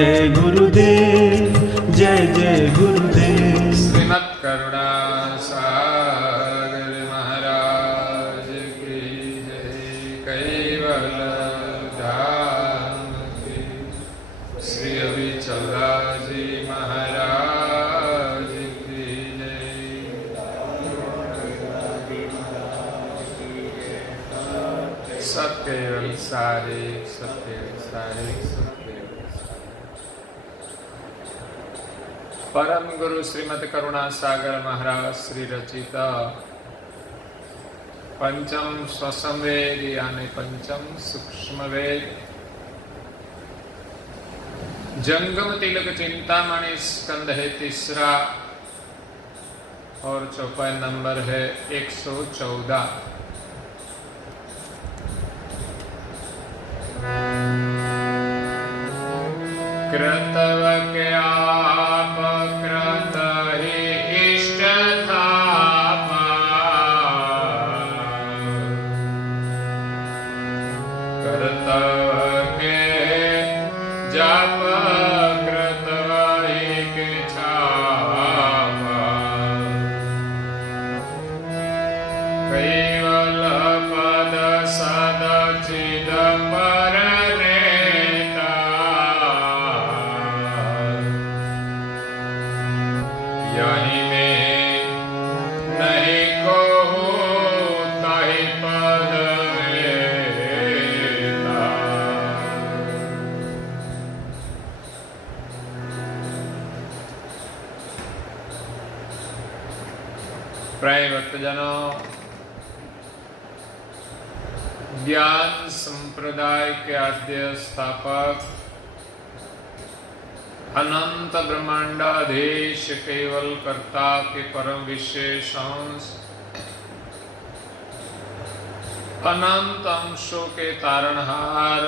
जय गुरुदेव, जय जय गुरुदेव। श्रीमद् करुणा सागर महाराज की जय। कैवल धाम की श्री अविचलाजी महाराज की जय। सत्य सारे सत्य सारे परम गुरु श्रीमद् करुणा सागर महाराज श्री रचित पंचम स्वसंवेद यानी पंचम सूक्ष्म वेद जंगम तिलक चिंतामणि स्कंद है तीसरा और चौपाई नंबर है 114। कृतव के आप कृत ही इष्ट थापा, कर्तव के जप कृतव एक छापा, कैवल पद सद चिद पर यही में नहीं को ताहि पद वेता। प्राय भक्तजनों, ज्ञान संप्रदाय के आद्य स्थापक अनंत ब्रह्मांडाधीश केवल कर्ता के परम विशेष अंश, अनंत अंशों के तारणहार,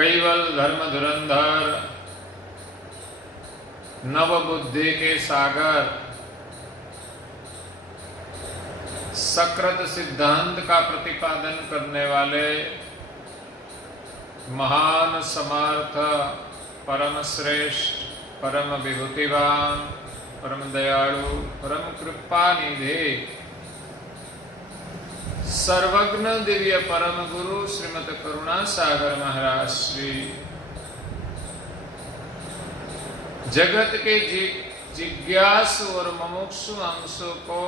केवल धर्म धुरंधर, नव बुद्धि के सागर, सकृत सिद्धांत का प्रतिपादन करने वाले महान समर्थ, परम श्रेष्ठ, परम विभूतिवान, परम दयालु, परम कृपा निधि, सर्वज्ञ दिव्य परम गुरु श्रीमद् करुणा सागर महाराज श्री जगत के जिज्ञासु और मुमुक्षु अंशों को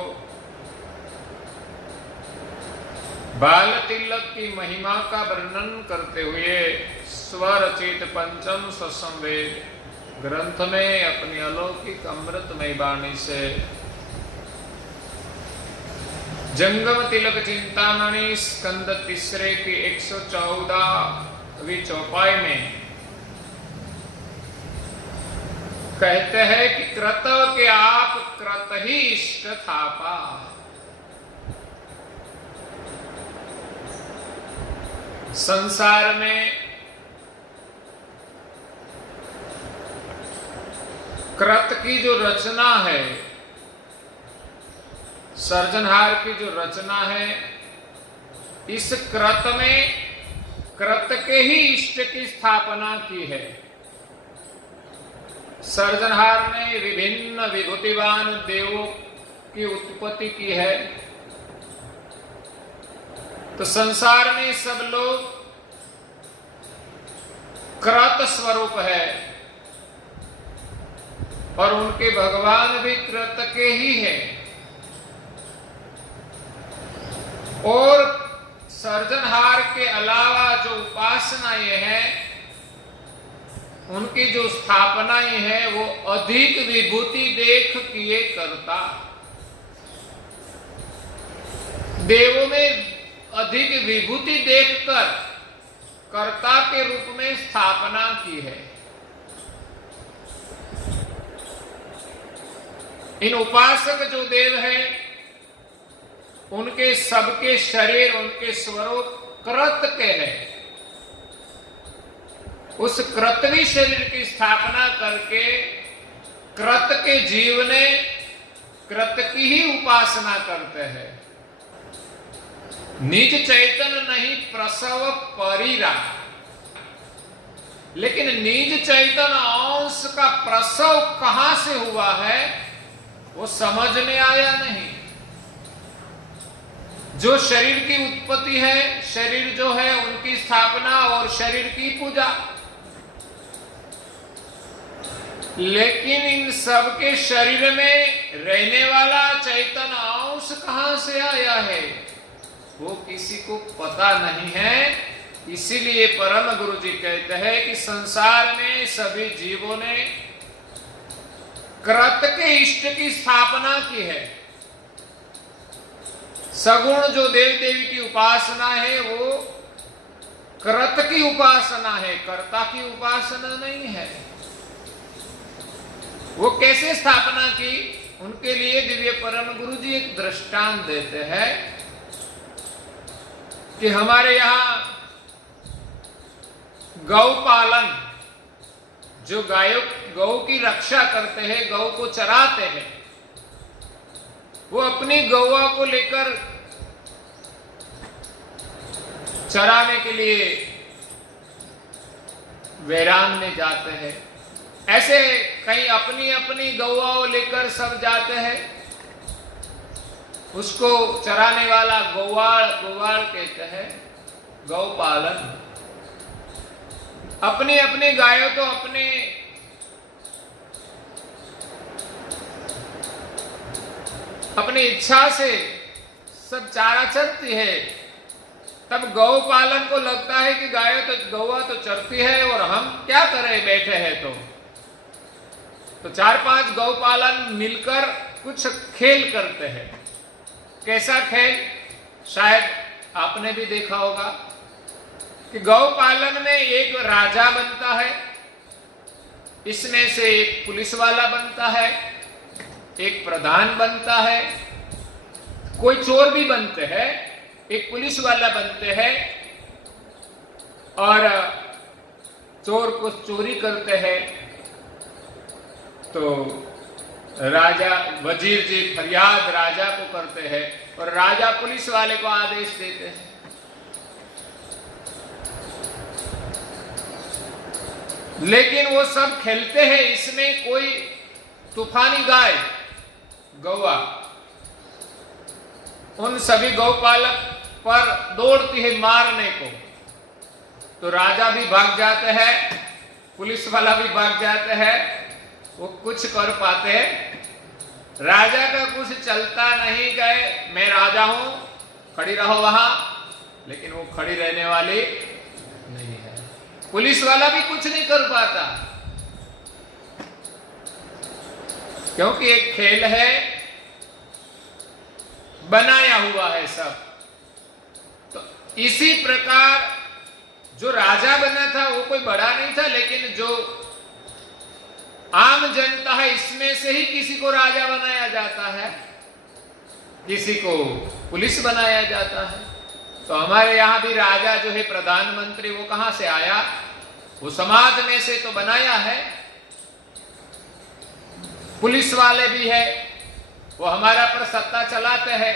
बाल तिलक की महिमा का वर्णन करते हुए स्वरचित पंचम स्वसंवेद ग्रंथ में अपनी अलौकिक अमृतमय वाणी से जंगम तिलक चिंतामणि स्कंद तीसरे की 114वीं चौपाई में कहते हैं कि कृत के आप कृत ही इष्ट थापा। संसार में कृत की जो रचना है, सर्जनहार की जो रचना है, इस कृत में कृत के ही इष्ट की स्थापना की है। सर्जनहार ने विभिन्न विभूतिवान देवों की उत्पत्ति की है। तो संसार में सब लोग कृत स्वरूप है और उनके भगवान भी कृत के ही है। और सर्जनहार के अलावा जो उपासनाएं हैं, उनकी जो स्थापनाएं हैं, वो अधिक विभूति देख किए करता। देवों में अधिक विभूति देखकर कर्ता के रूप में स्थापना की है। इन उपासक जो देव हैं, उनके सबके शरीर, उनके स्वरूप कृत के हैं। उस कृतवी शरीर की स्थापना करके कृत के जीव ने कृत की ही उपासना करते हैं। निज चैतन्य नहीं प्रसव परीरा, लेकिन निज चैतन्य अंश का प्रसव कहां से हुआ है वो समझ में आया नहीं। जो शरीर की उत्पत्ति है, शरीर जो है उनकी स्थापना और शरीर की पूजा, लेकिन इन सबके शरीर में रहने वाला चैतन्य अंश कहां से आया है वो किसी को पता नहीं है। इसीलिए परम गुरु जी कहते हैं कि संसार में सभी जीवों ने कृत के इष्ट की स्थापना की है। सगुण जो देव देवी की उपासना है वो कृत की उपासना है, कर्ता की उपासना नहीं है। वो कैसे स्थापना की, उनके लिए दिव्य परम गुरु जी एक दृष्टांत देते हैं कि हमारे यहां गौ पालन, जो गौ की रक्षा करते हैं, गौ को चराते हैं, वो अपनी गौआ को लेकर चराने के लिए वैरान में जाते हैं। ऐसे कहीं अपनी अपनी गौआओं लेकर सब जाते हैं। उसको चराने वाला गोवाल कहते हैं, गौ पालन। अपनी अपनी गायों तो अपनी इच्छा से सब चारा चरती है। तब गौ पालन को लगता है कि गौवा तो चरती है और हम क्या करें, बैठे हैं तो 4-5 गौ पालन मिलकर कुछ खेल करते हैं। कैसा खेल, शायद आपने भी देखा होगा कि गौ पालन में एक राजा बनता है, इसमें से एक पुलिस वाला बनता है, एक प्रधान बनता है, कोई चोर भी बनते हैं, एक पुलिस वाला बनते हैं और चोर को चोरी करते हैं तो राजा वजीर जी फरियाद राजा को करते हैं और राजा पुलिस वाले को आदेश देते हैं। लेकिन वो सब खेलते हैं, इसमें कोई तूफानी गाय गौवा उन सभी गौपालक पर दौड़ती है मारने को, तो राजा भी भाग जाते हैं, पुलिस वाला भी भाग जाते हैं, वो कुछ कर पाते हैं। राजा का कुछ चलता नहीं, गए मैं राजा हूं, खड़ी रहो वहां, लेकिन वो खड़ी रहने वाली नहीं है। पुलिस वाला भी कुछ नहीं कर पाता, क्योंकि एक खेल है, बनाया हुआ है सब। तो इसी प्रकार जो राजा बना था वो कोई बड़ा नहीं था, लेकिन जो आम जनता है इसमें से ही किसी को राजा बनाया जाता है, किसी को पुलिस बनाया जाता है। तो हमारे यहां भी राजा जो है प्रधानमंत्री, वो कहां से आया, वो समाज में से तो बनाया है। पुलिस वाले भी है, वो हमारा पर सत्ता चलाते हैं,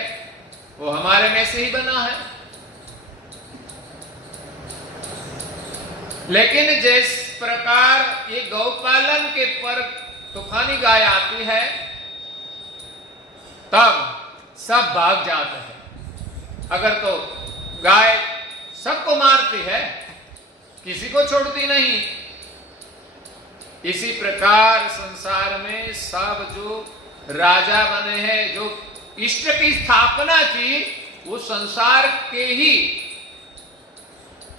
वो हमारे में से ही बना है। लेकिन जिस प्रकार ये गौपालन के पर तूफानी गाय आती है, तब सब भाग जाते हैं। अगर तो गाय सबको मारती है, किसी को छोड़ती नहीं। इसी प्रकार संसार में सब जो राजा बने हैं, जो इष्ट की स्थापना की, वो संसार के ही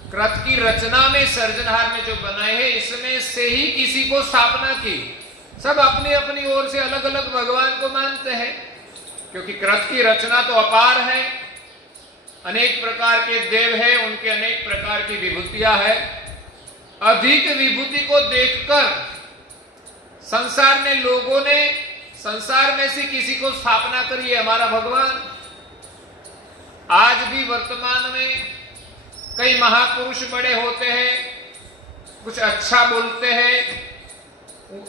कृत की रचना में, सर्जनहार में जो बनाए हैं, इसमें से ही किसी को स्थापना की। सब अपनी अपनी ओर से अलग अलग भगवान को मानते हैं, क्योंकि कृत की रचना तो अपार है, अनेक प्रकार के देव हैं, उनके अनेक प्रकार की विभूतियां हैं। अधिक विभूति को देखकर संसार ने, लोगों ने संसार में से किसी को स्थापना करी है, हमारा भगवान। आज भी वर्तमान में कई महापुरुष बड़े होते हैं, कुछ अच्छा बोलते हैं,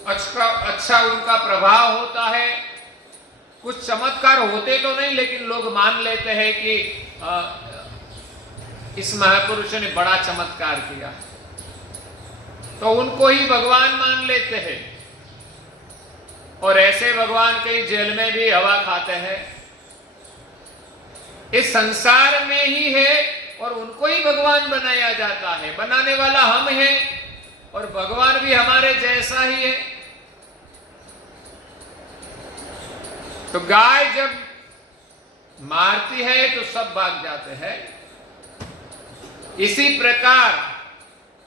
अच्छा उनका प्रभाव होता है, कुछ चमत्कार होते तो नहीं, लेकिन लोग मान लेते हैं कि इस महापुरुष ने बड़ा चमत्कार किया। तो उनको ही भगवान मान लेते हैं। और ऐसे भगवान कई जेल में भी हवा खाते हैं। इस संसार में ही है और उनको ही भगवान बनाया जाता है। बनाने वाला हम हैं और भगवान भी हमारे जैसा ही है। तो गाय जब मारती है तो सब भाग जाते हैं। इसी प्रकार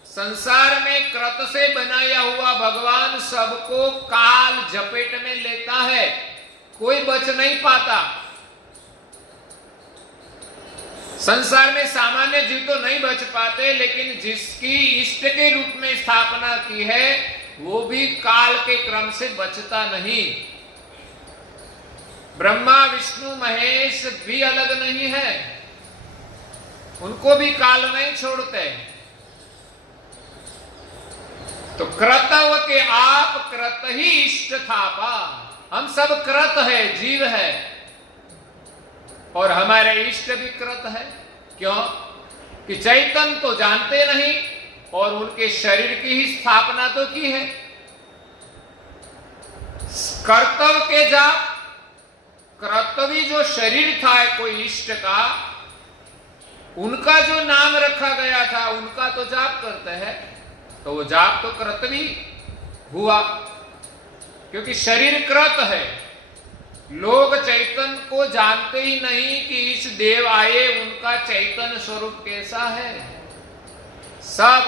संसार में कृत से बनाया हुआ भगवान सबको काल झपेट में लेता है, कोई बच नहीं पाता। संसार में सामान्य जीव तो नहीं बच पाते, लेकिन जिसकी इष्ट के रूप में स्थापना की है वो भी काल के क्रम से बचता नहीं। ब्रह्मा विष्णु महेश भी अलग नहीं है, उनको भी काल नहीं छोड़ते। तो कृतव के आप कृत ही इष्ट थापा। हम सब कृत है, जीव है, और हमारे इष्ट भी कृत है। क्यों? कि चैतन्य तो जानते नहीं और उनके शरीर की ही स्थापना तो की है। कर्तव्य के जाप, कर्तव्य जो शरीर था कोई इष्ट का, उनका जो नाम रखा गया था उनका तो जाप करते हैं। तो वो जाप तो कर्तव्य हुआ, क्योंकि शरीर कृत है। लोग चैतन्य को जानते ही नहीं कि इस देव आए उनका चैतन्य स्वरूप कैसा है। सब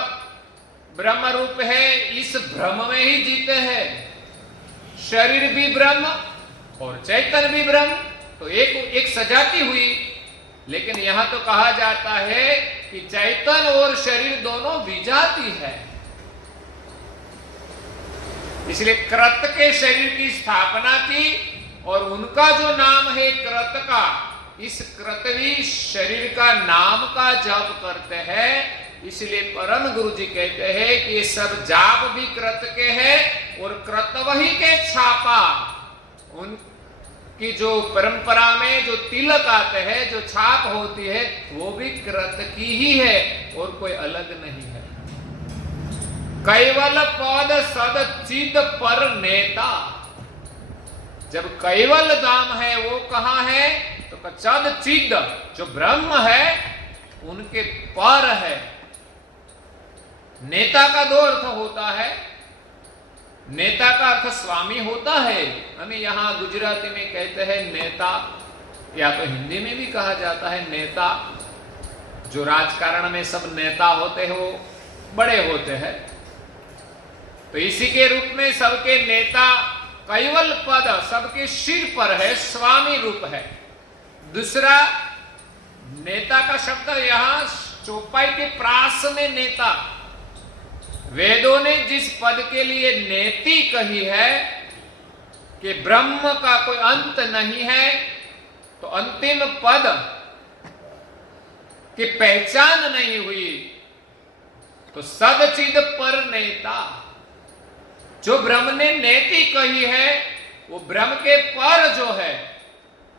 ब्रह्म रूप है, इस भ्रम में ही जीते हैं। शरीर भी ब्रह्म और चैतन्य भी ब्रह्म, तो एक सजाती हुई। लेकिन यहां तो कहा जाता है कि चैतन्य और शरीर दोनों विजाती है। इसलिए कृत के शरीर की स्थापना की और उनका जो नाम है कृत का, इस कृतवी शरीर का नाम का जप करते हैं। इसलिए परम गुरु जी कहते हैं कि ये सब जाप भी कृत के हैं और कृतवही के छापा। उनकी जो परंपरा में जो तिलक आते हैं, जो छाप होती है, वो भी कृत की ही है और कोई अलग नहीं है। कैवल पद सद चिद पर नेता। जब कैवल धाम है वो कहां है? तो चद चिद जो ब्रह्म है उनके पर है। नेता का दो अर्थ होता है। नेता का अर्थ स्वामी होता है। हमें यहां गुजराती में कहते हैं नेता, या तो हिंदी में भी कहा जाता है नेता। जो राजकारण में सब नेता होते हैं वो बड़े होते हैं। तो इसी के रूप में सबके नेता कैवल पद सबके सिर पर है, स्वामी रूप है। दूसरा नेता का शब्द यहां चौपाई के प्रास में नेता। वेदों ने जिस पद के लिए नेति कही है कि ब्रह्म का कोई अंत नहीं है, तो अंतिम पद की पहचान नहीं हुई, तो सदचिद पर नेता। जो ब्रह्म ने नेति कही है वो ब्रह्म के पर जो है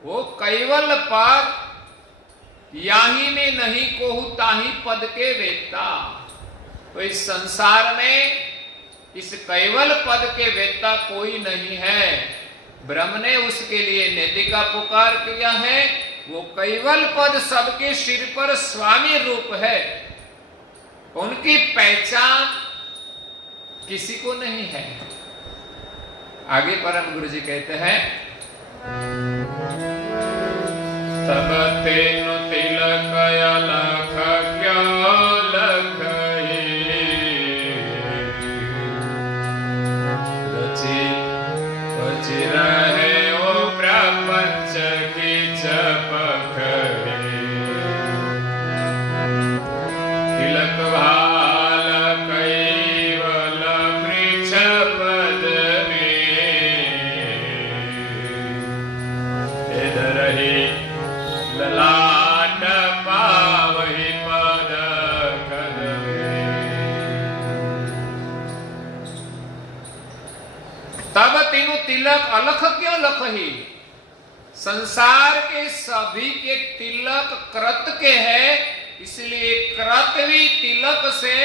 वो कैवल पद, याही में नहीं कोहु ताही पद के वेत्ता। तो इस संसार में इस कैवल पद के वेत्ता कोई नहीं है। ब्रह्म ने उसके लिए नेति का पुकार किया है। वो कैवल पद सबके सिर पर स्वामी रूप है, उनकी पहचान किसी को नहीं है। आगे परम गुरु जी कहते हैं, तब तेनु तिलक अलख क्या लखई, रचि बचि रहे ओ प्रपंच की चपखरी। तिलक भाल कैवल वृक्ष पद में, इधर ही ललाट पावहि पद कदमे। तब तीनों तिलक अलख क्यों लखही? संसार के सभी के तिलक कृत के हैं, इसलिए कृत भी तिलक से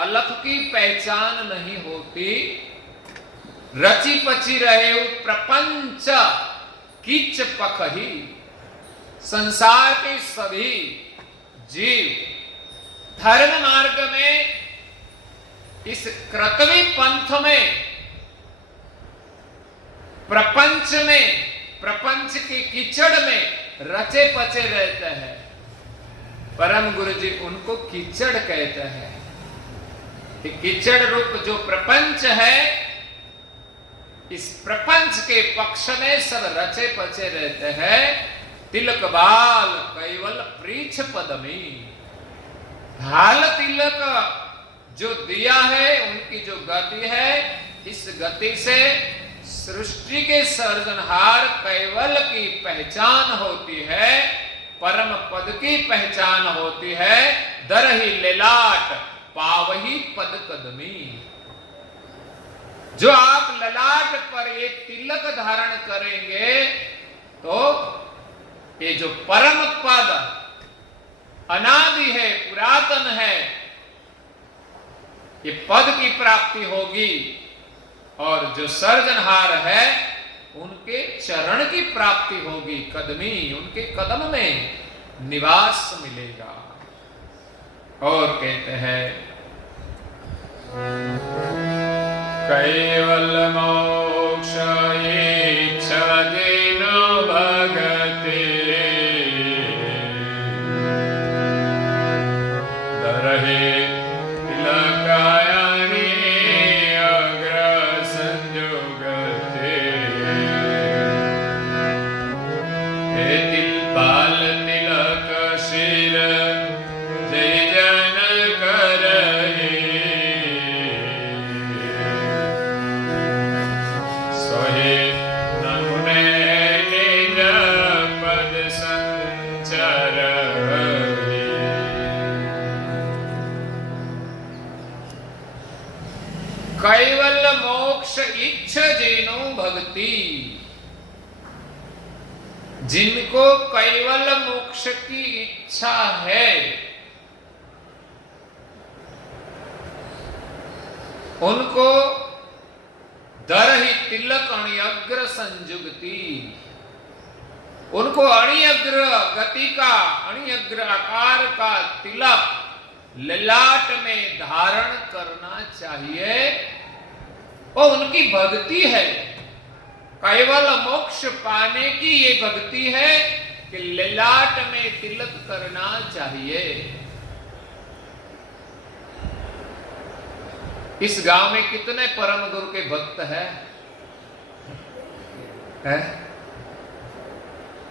अलख की पहचान नहीं होती। रची पची रहे प्रपंच कीच पखही। संसार के सभी जीव धर्म मार्ग में, इस कृतवी पंथ में, प्रपंच में, प्रपंच के कीचड़ में रचे पचे रहते हैं। परम गुरु जी उनको कीचड़ कहते हैं। कीचड़ रूप जो प्रपंच है, इस प्रपंच के पक्ष में सब रचे पचे रहते हैं। तिलक बाल कैवल प्रीछ पदमी। हाल तिलक जो दिया है, उनकी जो गति है, इस गति से सृष्टि के सर्जनहार कैवल की पहचान होती है, परम पद की पहचान होती है। दरही ललाट पावही पद कदमी। जो आप ललाट पर ये तिलक धारण करेंगे तो ये जो परम पद अनादि है, पुरातन है, ये पद की प्राप्ति होगी। और जो सर्जनहार है, उनके चरण की प्राप्ति होगी। कदमी, उनके कदम में निवास मिलेगा। और कहते हैं कैवल मोक्ष इच्छा दिन भगति। दरहे तिलकायानी अग्र संजुगते। हे तिल बाल तिलक शिर जय जन करहि। सोहे नमुने निज पद संचरहि। कैवल मोक्ष इच्छ जिनो भक्ति। जिनको कैवल मोक्ष की इच्छा है, उनको दरहि तिलक अणिअग्र संजुगति। उनको अणिअग्र गति का, अणिअग्र आकार का तिलक ललाट में धारण करना चाहिए। और उनकी भक्ति है, केवल मोक्ष पाने की ये भक्ति है कि ललाट में तिलक करना चाहिए। इस गांव में कितने परम गुरु के भक्त हैं?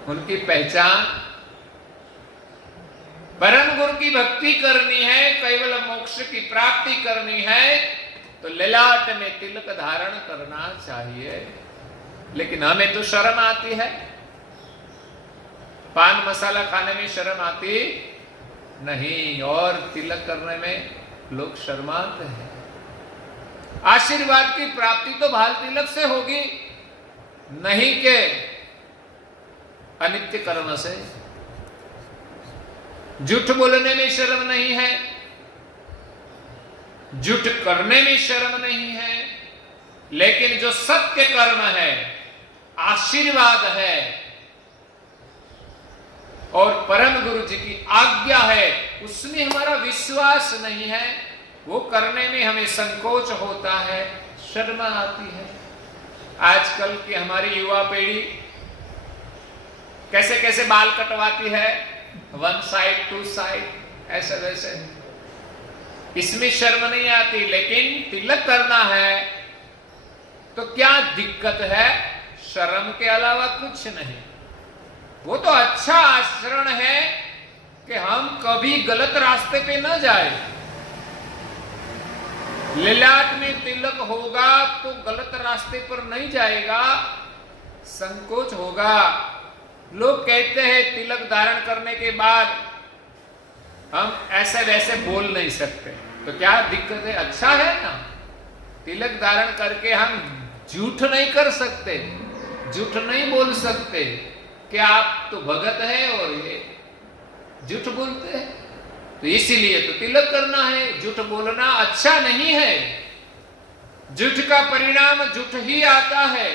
उनकी पहचान, परम गुरु की भक्ति करनी है, केवल मोक्ष की प्राप्ति करनी है, तो ललाट में तिलक धारण करना चाहिए। लेकिन हमें तो शर्म आती है। पान मसाला खाने में शर्म आती नहीं, और तिलक करने में लोग शर्माते हैं। आशीर्वाद की प्राप्ति तो भाल तिलक से होगी, नहीं के अनित्य कर्म से। झूठ बोलने में शर्म नहीं है, झूठ करने में शर्म नहीं है, लेकिन जो सत्य कर्म है, आशीर्वाद है और परम गुरु जी की आज्ञा है, उसमें हमारा विश्वास नहीं है, वो करने में हमें संकोच होता है, शर्म आती है। आजकल की हमारी युवा पीढ़ी कैसे कैसे बाल कटवाती है, 1 साइड 2 साइड, ऐसे वैसे। इसमें शर्म नहीं आती, लेकिन तिलक करना है तो क्या दिक्कत है? शर्म के अलावा कुछ नहीं। वो तो अच्छा आचरण है कि हम कभी गलत रास्ते पे न जाए। ललाट में तिलक होगा तो गलत रास्ते पर नहीं जाएगा, संकोच होगा। लोग कहते हैं तिलक धारण करने के बाद हम ऐसे वैसे बोल नहीं सकते, तो क्या दिक्कत है? अच्छा है ना। तिलक धारण करके हम झूठ नहीं कर सकते, झूठ नहीं बोल सकते कि आप तो भगत है और ये झूठ बोलते हैं। तो इसीलिए तो तिलक करना है। झूठ बोलना अच्छा नहीं है, झूठ का परिणाम झूठ ही आता है।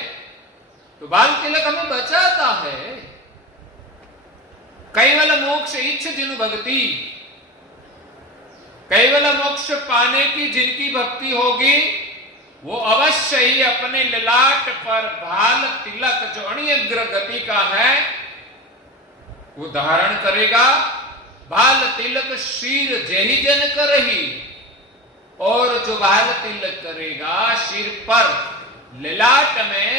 तो बाल तिलक हमें बचाता है। कैवल मोक्ष इच्छ जिन भक्ति, कैवल मोक्ष पाने की जिनकी भक्ति होगी वो अवश्य ही अपने ललाट पर भाल तिलक जो अणियग्र गति का है वो धारण करेगा। भाल तिलक शीर जेहि जन करही, और जो भाल तिलक करेगा शीर पर ललाट में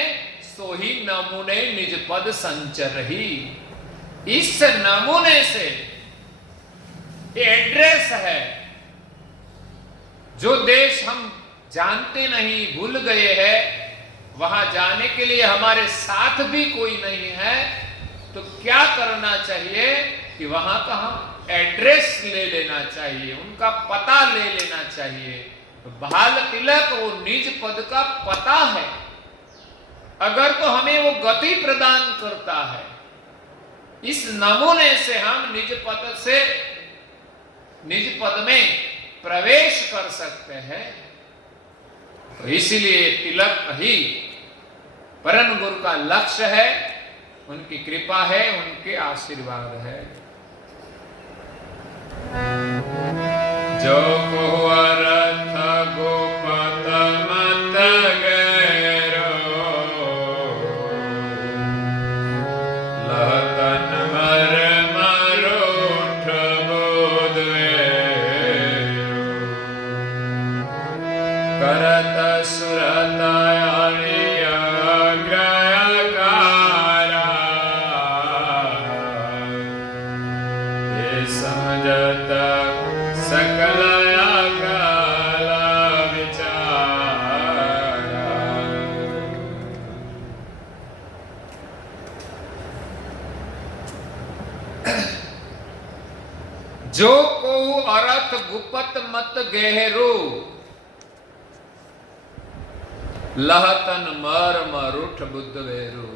सोही नमूने निज पद संचरही। इस नमूने से एड्रेस है। जो देश हम जानते नहीं, भूल गए हैं, वहां जाने के लिए हमारे साथ भी कोई नहीं है, तो क्या करना चाहिए कि वहां का हम एड्रेस ले लेना चाहिए, उनका पता ले लेना चाहिए। भाल तिलक वो निज पद का पता है। अगर तो हमें वो गति प्रदान करता है, इस नमूने से हम निज पद में प्रवेश कर सकते हैं। तो इसीलिए तिलक ही परम गुरु का लक्ष्य है, उनकी कृपा है, उनके आशीर्वाद है। जो को अर्थ गोपत मत गैरो, लहतन मर मरोठ बोध करत सुरत समझत सकल काल विचार। जो को अर्थ गुपत मत गहरो, लहतन मर मरुठ बुद्ध वेरू।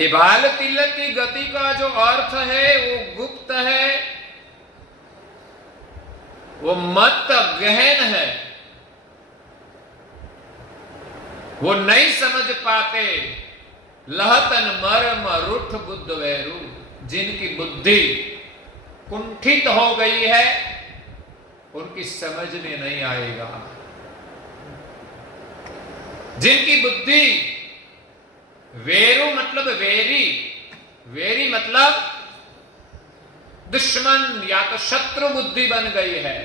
ये भाल तिलक की गति का जो अर्थ है वो गुप्त है, वो मत गहन है, वो नहीं समझ पाते। लहतन मर्म रुठ बुद्ध वैरू, जिनकी बुद्धि कुंठित हो गई है उनकी समझ में नहीं आएगा। जिनकी बुद्धि वेरू मतलब वेरी, वेरी मतलब दुश्मन या तो शत्रु बुद्धि बन गई है।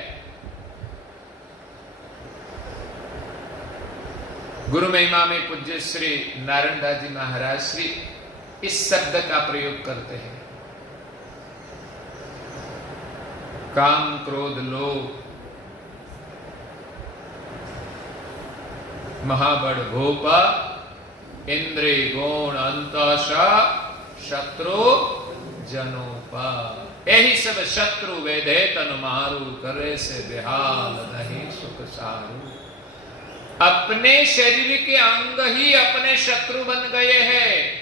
गुरु महिमा में पूज्य श्री नारायण दास जी महाराज श्री इस शब्द का प्रयोग करते हैं। काम क्रोध लोभ महाबड़ भूप इंद्रिय गुण अंतश शत्रु जनोपा। यही सब शत्रु वेदे तन मारू, करे से बेहाल नहीं सुख सारू। अपने शरीर के अंग ही अपने शत्रु बन गए हैं।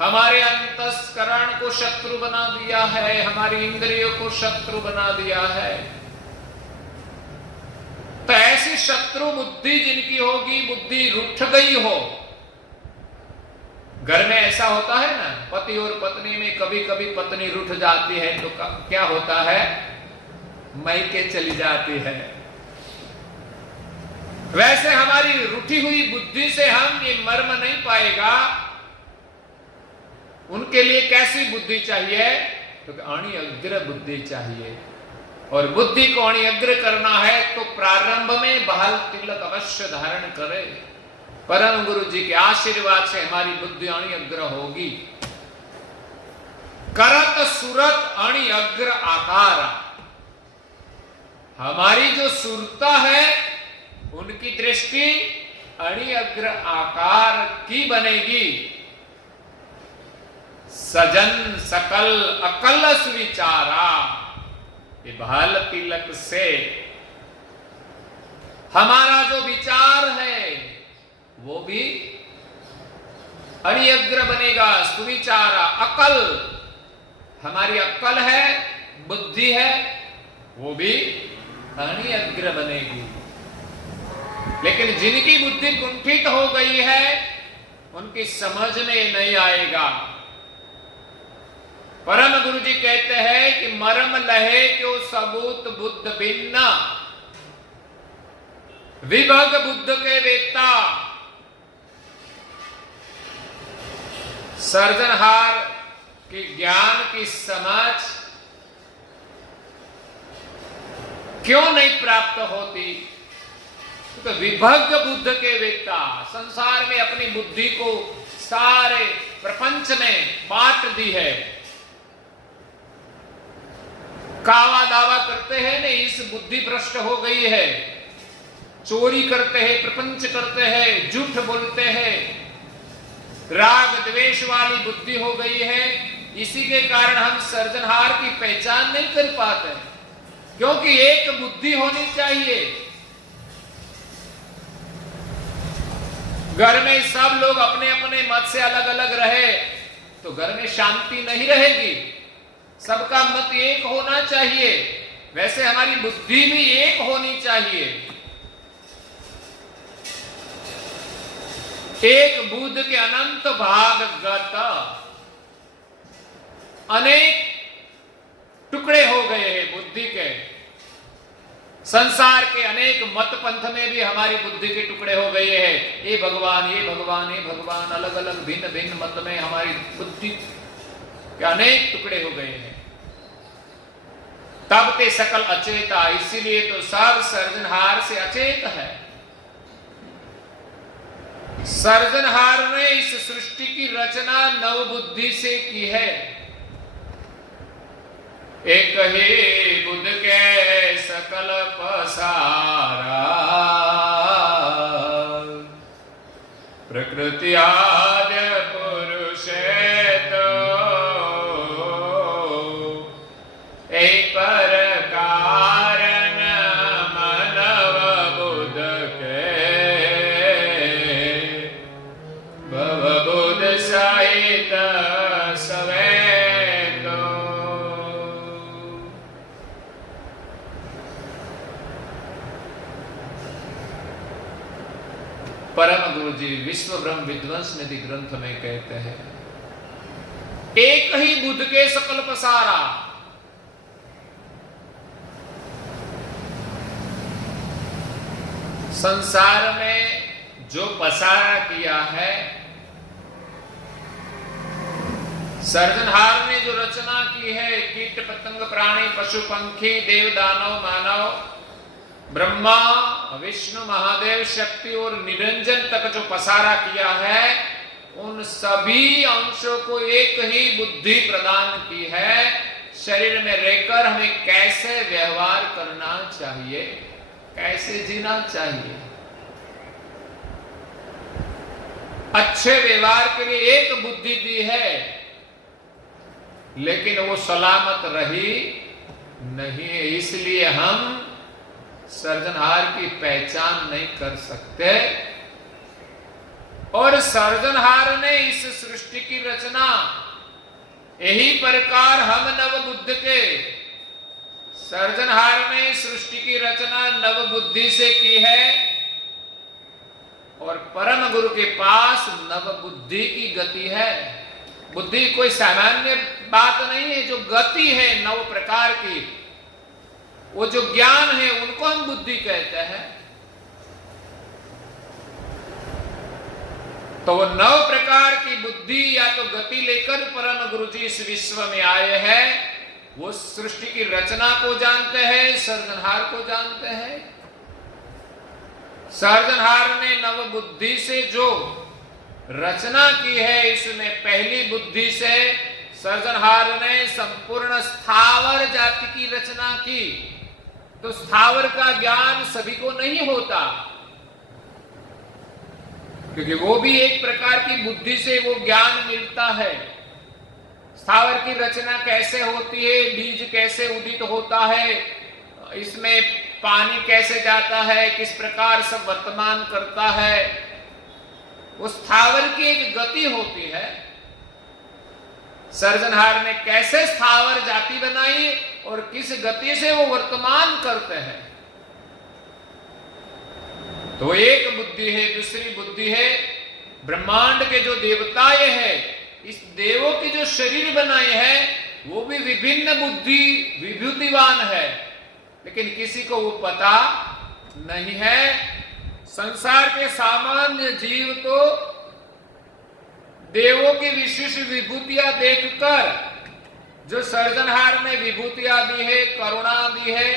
हमारे अंतस्करण को शत्रु बना दिया है, हमारी इंद्रियों को शत्रु बना दिया है। तो ऐसी शत्रु बुद्धि जिनकी होगी, बुद्धि रूठ गई हो। घर में ऐसा होता है ना, पति और पत्नी में कभी कभी पत्नी रूठ जाती है तो क्या होता है, मायके चली जाती है। वैसे हमारी रूठी हुई बुद्धि से हम ये मर्म नहीं पाएगा। उनके लिए कैसी बुद्धि चाहिए, तो अणि अग्र बुद्धि चाहिए। और बुद्धि को अणि अग्र करना है तो प्रारंभ में बहाल तिलक अवश्य धारण करे। परम गुरु जी के आशीर्वाद से हमारी बुद्धि अणि अग्र होगी। करत सुरत अणि अग्र आकार, हमारी जो सुरता है उनकी दृष्टि अणि अग्र आकार की बनेगी। सजन सकल अकल सुविचारा, ये बहाल तिलक से हमारा जो विचार है वो भी अणि अग्र बनेगा, सुविचारा अकल। हमारी अक्ल है, बुद्धि है, वो भी अग्र बनेगी। लेकिन जिनकी बुद्धि कुंठित हो गई है उनकी समझ में नहीं आएगा। परम गुरु जी कहते हैं कि मरम लहे क्यों सबूत बुद्ध भिन्न, विभग बुद्ध के वेत्ता। सर्जनहार की ज्ञान की समझ क्यों नहीं प्राप्त होती? तो विभग बुद्ध के वेत्ता, संसार में अपनी बुद्धि को सारे प्रपंच में बांट दी है। कावा दावा करते हैं ने इस बुद्धि भ्रष्ट हो गई है, चोरी करते हैं, प्रपंच करते हैं, झूठ बोलते हैं, राग द्वेष वाली बुद्धि हो गई है। इसी के कारण हम सर्जनहार की पहचान नहीं कर पाते, क्योंकि एक बुद्धि होनी चाहिए। घर में सब लोग अपने अपने मत से अलग अलग रहे तो घर में शांति नहीं रहेगी। सबका मत एक होना चाहिए, वैसे हमारी बुद्धि भी एक होनी चाहिए। एक बुद्ध के अनंत भाग गत अनेक टुकड़े हो गए हैं बुद्धि के। संसार के अनेक मत पंथ में भी हमारी बुद्धि के टुकड़े हो गए हैं। ये भगवान, ये भगवान, ये भगवान, अलग अलग भिन्न भिन्न मत में हमारी बुद्धि के अनेक टुकड़े हो गए हैं। तब ते सकल अचेता, इसीलिए तो सब सर्जनहार से अचेत है। सर्जनहार ने इस सृष्टि की रचना नव बुद्धि से की है। एक ही बुद्ध के सकल पसारा, प्रकृति आद्य पुरुषेतो, एक पर कारण मानव बुद्ध के, भव बुद्ध सहित सवेतो। परम गुरु जी विश्व ब्रह्म विध्वंस निधि ग्रंथ में कहते हैं, एक ही बुद्ध के सकल पसारा। संसार में जो पसारा किया है, सर्जनहार ने जो रचना की है, कीट पतंग प्राणी पशु पंखी देव दानव मानव, ब्रह्मा विष्णु महादेव शक्ति और निरंजन तक जो पसारा किया है, उन सभी अंशों को एक ही बुद्धि प्रदान की है। शरीर में रहकर हमें कैसे व्यवहार करना चाहिए, कैसे जीना चाहिए। अच्छे व्यवहार के लिए एक बुद्धि दी है, लेकिन वो सलामत रही नहीं है। इसलिए हम सर्जनहार की पहचान नहीं कर सकते। और सर्जनहार ने इस सृष्टि की रचना यही प्रकार हम नव बुद्ध के, सर्जनहार ने सृष्टि की रचना नव बुद्धि से की है। और परम गुरु के पास नव बुद्धि की गति है। बुद्धि कोई सामान्य बात नहीं है, जो गति है नव प्रकार की, वो जो ज्ञान है उनको हम बुद्धि कहते हैं। तो वो नव प्रकार की बुद्धि या तो गति लेकर परम गुरु जी इस विश्व में आए हैं। वो सृष्टि की रचना को जानते हैं, सर्जनहार को जानते हैं। सर्जनहार ने नव बुद्धि से जो रचना की है, इसमें पहली बुद्धि से सर्जनहार ने संपूर्ण स्थावर जाति की रचना की। तो स्थावर का ज्ञान सभी को नहीं होता, क्योंकि वो भी एक प्रकार की बुद्धि से वो ज्ञान मिलता है। स्थावर की रचना कैसे होती है, बीज कैसे उदित होता है, इसमें पानी कैसे जाता है, किस प्रकार सब वर्तमान करता है, वो स्थावर की एक गति होती है। सर्जनहार ने कैसे स्थावर जाति बनाई और किस गति से वो वर्तमान करते हैं। तो एक बुद्धि है, दूसरी बुद्धि है ब्रह्मांड के जो देवता ये है, इस देवों की जो शरीर बनाए हैं वो भी विभिन्न बुद्धि विभूतिवान है, लेकिन किसी को वो पता नहीं है। संसार के सामान्य जीव तो देवों की विशिष्ट विभूतियां देखकर, जो सर्जनहार ने विभूतियां दी है, करुणा दी है,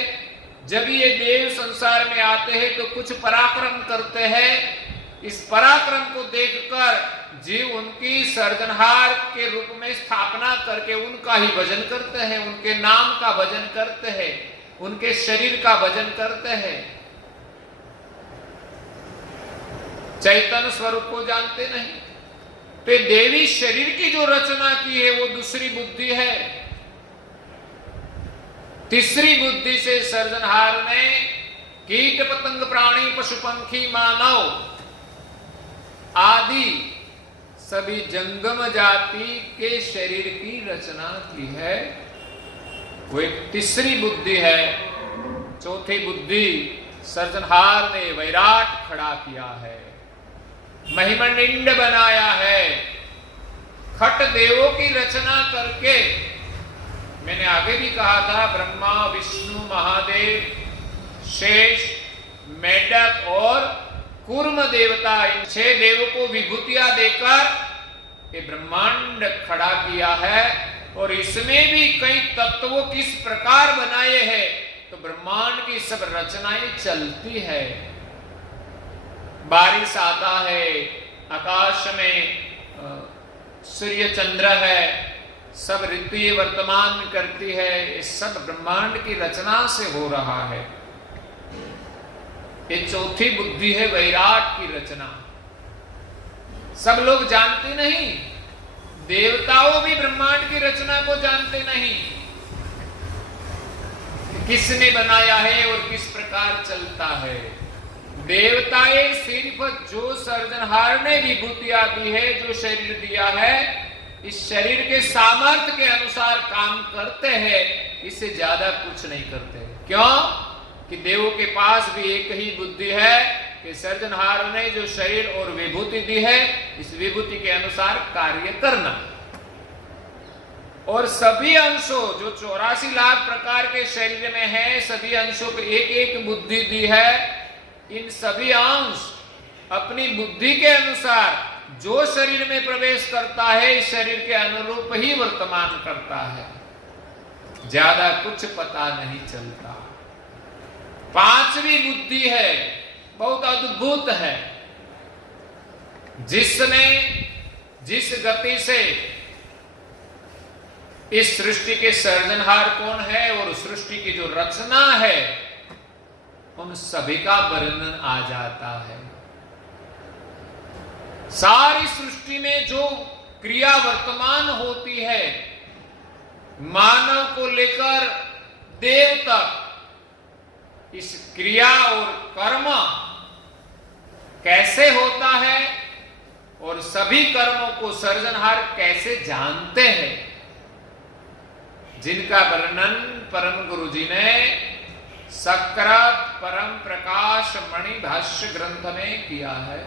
जब ये देव संसार में आते हैं तो कुछ पराक्रम करते हैं। इस पराक्रम को देखकर जीव उनकी सर्जनहार के रूप में स्थापना करके उनका ही भजन करते हैं, उनके नाम का भजन करते हैं, उनके शरीर का भजन करते हैं। चैतन्य स्वरूप को जानते नहीं। तो देवी शरीर की जो रचना की है वो दूसरी बुद्धि है। तीसरी बुद्धि से सर्जनहार ने कीट पतंग प्राणी पशु पंखी मानव आदि सभी जंगम जाति के शरीर की रचना की है। वो एक तीसरी बुद्धि है। चौथी बुद्धि सर्जनहार ने वैराट खड़ा किया है, महिमंडिंड बनाया है। खट देवों की रचना करके, मैंने आगे भी कहा था, ब्रह्मा विष्णु महादेव शेष मेढक और कूर्म देवता, इन 6 देवों को विभूतियां देकर ये ब्रह्मांड खड़ा किया है। और इसमें भी कई तत्वों किस प्रकार बनाए हैं, तो ब्रह्मांड की सब रचनाएं चलती है। बारिश आता है, आकाश में सूर्य चंद्र है, सब ऋतुएं वर्तमान करती है, ये सब ब्रह्मांड की रचना से हो रहा है। ये चौथी बुद्धि है वैराट की रचना। सब लोग जानते नहीं, देवताओं भी ब्रह्मांड की रचना को जानते नहीं, किसने बनाया है और किस प्रकार चलता है। देवताएं सिर्फ जो सर्जनहार ने विभूतियां दी है, जो शरीर दिया है, इस शरीर के सामर्थ्य के अनुसार काम करते हैं, इससे ज्यादा कुछ नहीं करते। क्यों? कि देवों के पास भी एक ही बुद्धि है कि सर्जनहार ने जो शरीर और विभूति दी है, इस विभूति के अनुसार कार्य करना। और सभी अंशों जो 84 लाख प्रकार के शरीर में है, सभी अंशों को एक एक बुद्धि दी है। इन सभी अंश अपनी बुद्धि के अनुसार जो शरीर में प्रवेश करता है, इस शरीर के अनुरूप ही वर्तमान करता है, ज्यादा कुछ पता नहीं चलता। पांचवी बुद्धि है, बहुत अद्भुत है, जिसने जिस गति से इस सृष्टि के सर्जनहार कौन है और सृष्टि की जो रचना है, उन सभी का वर्णन आ जाता है। सारी सृष्टि में जो क्रिया वर्तमान होती है, मानव को लेकर देव तक, इस क्रिया और कर्म कैसे होता है और सभी कर्मों को सर्जनहार कैसे जानते हैं, जिनका वर्णन परम गुरु जी ने सकृत परम प्रकाश मणि भाष्य ग्रंथ में किया है।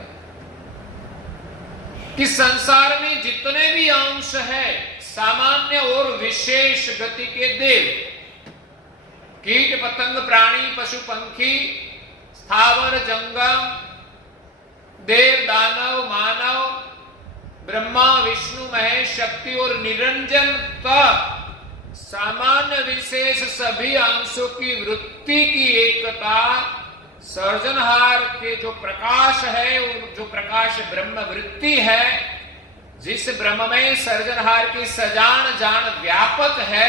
कि संसार में जितने भी अंश है, सामान्य और विशेष गति के देव, कीट पतंग प्राणी पशु पंखी स्थावर जंगम, देव दानव मानव, ब्रह्मा विष्णु महेश शक्ति और निरंजन तक सामान्य विशेष सभी अंशों की वृत्ति की एकता, सर्जनहार के जो प्रकाश है, जो प्रकाश ब्रह्म वृत्ति है, जिस ब्रह्म में सर्जनहार की सजान जान व्यापक है,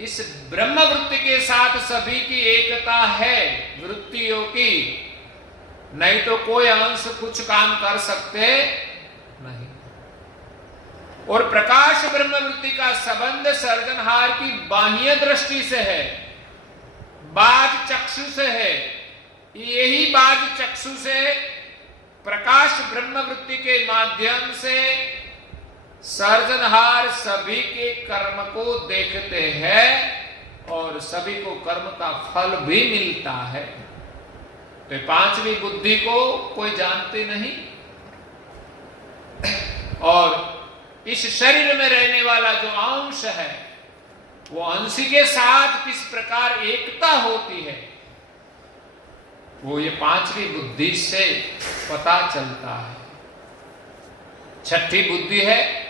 इस ब्रह्म वृत्ति के साथ सभी की एकता है वृत्तियों की। नहीं तो कोई अंश कुछ काम कर सकते नहीं। और प्रकाश ब्रह्म वृत्ति का संबंध सर्जनहार की बाह्य दृष्टि से है, बाज चक्षु से है। यही बाज चक्षु से प्रकाश ब्रह्म वृत्ति के माध्यम से सर्जनहार सभी के कर्म को देखते हैं और सभी को कर्म का फल भी मिलता है। तो पांचवी बुद्धि को कोई जानते नहीं, और इस शरीर में रहने वाला जो अंश है वो अंश के साथ किस प्रकार एकता होती है वो ये पांचवी बुद्धि से पता चलता है। छठी बुद्धि है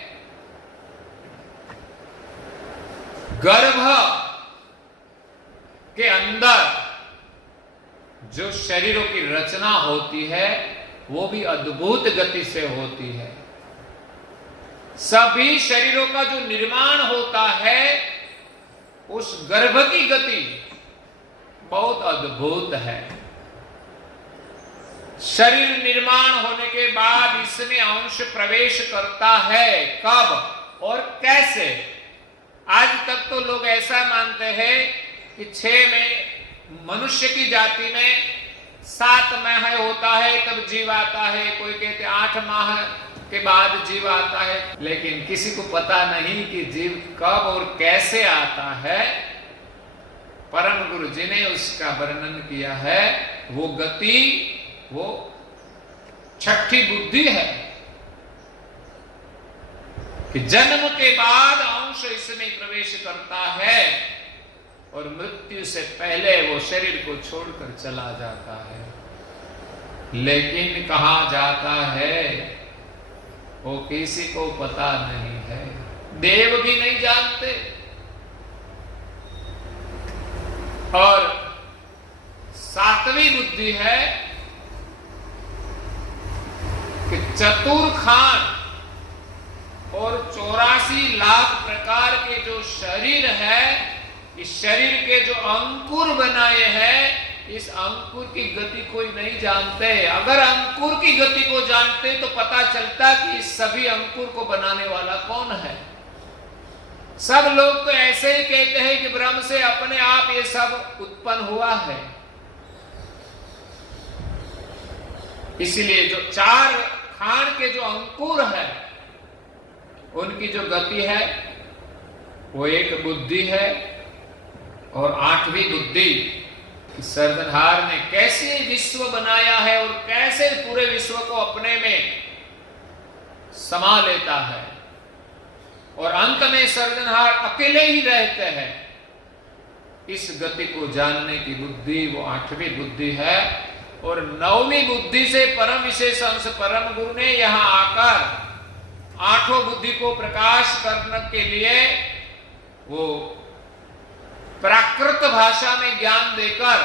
गर्भ के अंदर जो शरीरों की रचना होती है वो भी अद्भुत गति से होती है। सभी शरीरों का जो निर्माण होता है उस गर्भ की गति बहुत अद्भुत है। शरीर निर्माण होने के बाद इसमें अंश प्रवेश करता है, कब और कैसे? आज तक तो लोग ऐसा मानते हैं कि 6 में मनुष्य की जाति में 7 माह होता है तब जीव आता है, कोई कहते 8 माह के बाद जीव आता है, लेकिन किसी को पता नहीं कि जीव कब और कैसे आता है। परम गुरु जी ने उसका वर्णन किया है। वो गति वो छठी बुद्धि है कि जन्म के बाद अंश इसमें प्रवेश करता है और मृत्यु से पहले वो शरीर को छोड़कर चला जाता है। लेकिन कहां जाता है वो किसी को पता नहीं है, देव भी नहीं जानते। और 7वीं बुद्धि है कि चतुर खान और 84 लाख प्रकार के जो शरीर है, इस शरीर के जो अंकुर बनाए हैं, इस अंकुर की गति कोई नहीं जानते। अगर अंकुर की गति को जानते तो पता चलता कि इस सभी अंकुर को बनाने वाला कौन है। सब लोग तो ऐसे ही कहते हैं कि ब्रह्म से अपने आप ये सब उत्पन्न हुआ है। इसलिए जो 4 खान के जो अंकुर है उनकी जो गति है वो एक बुद्धि है। और 8वीं बुद्धि सर्जनहार ने कैसे विश्व बनाया है और कैसे पूरे विश्व को अपने में समा लेता है, और अंत में सर्जनहार अकेले ही रहते हैं। इस गति को जानने की बुद्धि वो 8वीं बुद्धि है। और 9वीं बुद्धि से परम विशेष अंश परम गुरु ने यहां आकर 8 बुद्धि को प्रकाश करने के लिए वो प्राकृत भाषा में ज्ञान देकर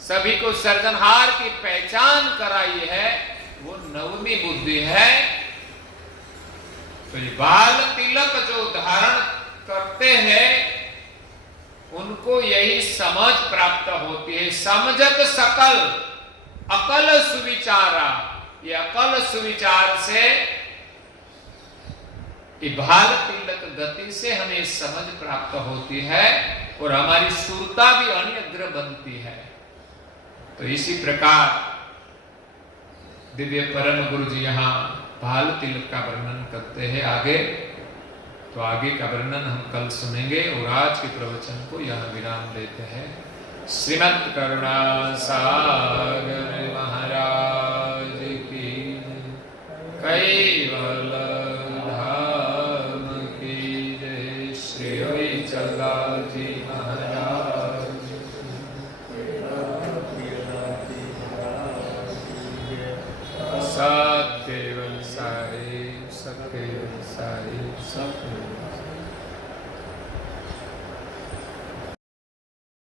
सभी को सर्जनहार की पहचान कराई है। वो 9वीं बुद्धि है। तो ये बाल तिलक जो धारण करते हैं उनको यही समझ प्राप्त होती है। समझत सकल अकल सुविचारा, ये अकल सुविचार से बाल तिलक गति से हमें समझ प्राप्त होती है और हमारी सुरता भी अन्यग्र बनती है। तो इसी प्रकार दिव्य परम गुरु जी यहाँ बाल तिलक का वर्णन करते हैं आगे। तो आगे का वर्णन हम कल सुनेंगे और आज के प्रवचन को यहाँ विराम देते हैं। श्रीमद् करुणा सागर महाराज की कैवल चला जी महाराज सात केवल सारे सब केवल सारे सब